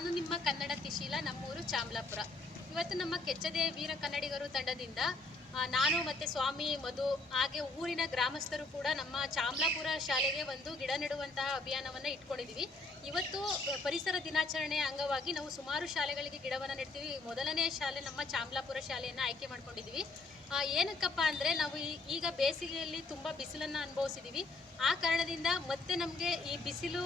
ನಾನು ನಿಮ್ಮ ಕನ್ನಡ ತಿಶೀಲ, ನಮ್ಮೂರು ಚಾಮಲಾಪುರ. ಇವತ್ತು ನಮ್ಮ ಕೆಚ್ಚದೆ ವೀರ ಕನ್ನಡಿಗರು ತಂಡದಿಂದ ನಾನು ಮತ್ತು ಸ್ವಾಮಿ ಮಧು ಹಾಗೆ ಊರಿನ ಗ್ರಾಮಸ್ಥರು ಕೂಡ ನಮ್ಮ ಚಾಮಲಾಪುರ ಶಾಲೆಗೆ ಒಂದು ಗಿಡ ನೆಡುವಂತಹ ಅಭಿಯಾನವನ್ನು ಇಟ್ಕೊಂಡಿದ್ದೀವಿ. ಇವತ್ತು ಪರಿಸರ ದಿನಾಚರಣೆಯ ಅಂಗವಾಗಿ ನಾವು ಸುಮಾರು ಶಾಲೆಗಳಿಗೆ ಗಿಡವನ್ನು ನೆಡ್ತೀವಿ. ಮೊದಲನೇ ಶಾಲೆ ನಮ್ಮ ಚಾಮಲಾಪುರ ಶಾಲೆಯನ್ನು ಆಯ್ಕೆ ಮಾಡ್ಕೊಂಡಿದ್ದೀವಿ. ಏನಕ್ಕಪ್ಪ ಅಂದರೆ ನಾವು ಈಗ ಬೇಸಿಗೆಯಲ್ಲಿ ತುಂಬ ಬಿಸಿಲನ್ನು ಅನುಭವಿಸಿದ್ದೀವಿ. ಆ ಕಾರಣದಿಂದ ಮತ್ತೆ ನಮಗೆ ಈ ಬಿಸಿಲು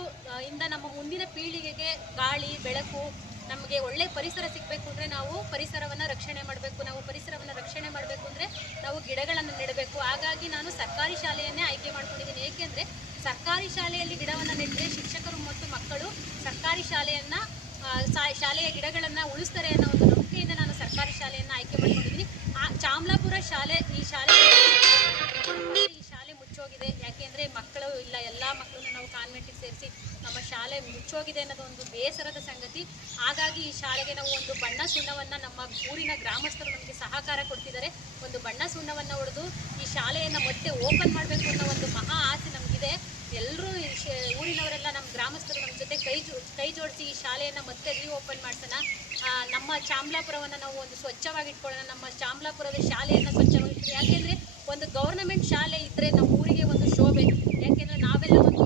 ಇಂದ ನಮ್ಮ ಮುಂದಿನ ಪೀಳಿಗೆಗೆ ಗಾಳಿ ಬೆಳಕು ನಮಗೆ ಒಳ್ಳೆ ಪರಿಸರ ಸಿಗಬೇಕು ಅಂದರೆ ನಾವು ಪರಿಸರವನ್ನು ರಕ್ಷಣೆ ಮಾಡಬೇಕು. ನಾವು ಪರಿಸರವನ್ನು ರಕ್ಷಣೆ ಮಾಡಬೇಕು ಅಂದರೆ ನಾವು ಗಿಡಗಳನ್ನು ನೆಡಬೇಕು. ಹಾಗಾಗಿ ನಾನು ಸರ್ಕಾರಿ ಶಾಲೆಯನ್ನೇ ಆಯ್ಕೆ ಮಾಡ್ಕೊಂಡಿದ್ದೀನಿ. ಏಕೆಂದರೆ ಸರ್ಕಾರಿ ಶಾಲೆಯಲ್ಲಿ ಗಿಡವನ್ನು ನೆಟ್ಟರೆ ಶಿಕ್ಷಕರು ಮತ್ತು ಮಕ್ಕಳು ಸರ್ಕಾರಿ ಶಾಲೆಯ ಗಿಡಗಳನ್ನು ಉಳಿಸ್ತಾರೆ ಅನ್ನೋ ಒಂದು ನಂಬಿಕೆಯಿಂದ ನಾನು ಸರ್ಕಾರಿ ಶಾಲೆಯನ್ನು ಆಯ್ಕೆ ಮಾಡ್ಕೊಂಡಿದ್ದೀನಿ. ಚಾಮಲಾಪುರ ಶಾಲೆ ಈ ಶಾಲೆ ಮುಚ್ಚೋಗಿದೆ. ಯಾಕೆಂದರೆ ಮಕ್ಕಳು ಇಲ್ಲ, ಎಲ್ಲ ಮಕ್ಕಳನ್ನು ನಾವು ಕಾನ್ವೆಂಟಿಗೆ ಸೇರಿಸಿ ನಮ್ಮ ಶಾಲೆ ಮುಚ್ಚೋಗಿದೆ ಅನ್ನೋದು ಒಂದು ಬೇಸರದ ಸಂಗತಿ. ಹಾಗಾಗಿ ಈ ಶಾಲೆಗೆ ನಾವು ಒಂದು ಬಣ್ಣ ಸುಣ್ಣವನ್ನು ನಮ್ಮ ಊರಿನ ಗ್ರಾಮಸ್ಥರು ನಮಗೆ ಸಹಕಾರ ಕೊಡ್ತಿದ್ದಾರೆ. ಒಂದು ಬಣ್ಣ ಸುಣ್ಣವನ್ನು ಹೊಡೆದು ಈ ಶಾಲೆಯನ್ನು ಮತ್ತೆ ಓಪನ್ ಮಾಡಬೇಕು ಅನ್ನೋ ಒಂದು ಮಹಾ ಆಸೆ ನಮಗಿದೆ. ಎಲ್ಲರೂ ಊರಿನವರೆಲ್ಲ ನಮ್ಮ ಗ್ರಾಮಸ್ಥರು ನಮ್ಮ ಜೊತೆ ಕೈ ಜೋಡಿಸಿ ಈ ಶಾಲೆಯನ್ನು ಮತ್ತೆ ರೀಓಪನ್ ಮಾಡ್ಸೋಣ. ನಮ್ಮ ಚಾಮಲಾಪುರವನ್ನು ನಾವು ಒಂದು ಸ್ವಚ್ಛವಾಗಿ ಇಟ್ಕೊಳ್ಳೋಣ. ನಮ್ಮ ಚಾಮಲಾಪುರದ ಶಾಲೆಯನ್ನು ಸ್ವಚ್ಛವಾಗಿ ಯಾಕೆಂದರೆ ಒಂದು ಗೌರ್ನಮೆಂಟ್ ಶಾಲೆ ಇದ್ದರೆ ನಮ್ಮ ಊರಿಗೆ ಒಂದು ಶೋಭೆ. ಯಾಕೆಂದರೆ ನಾವೆಲ್ಲ ಒಂದು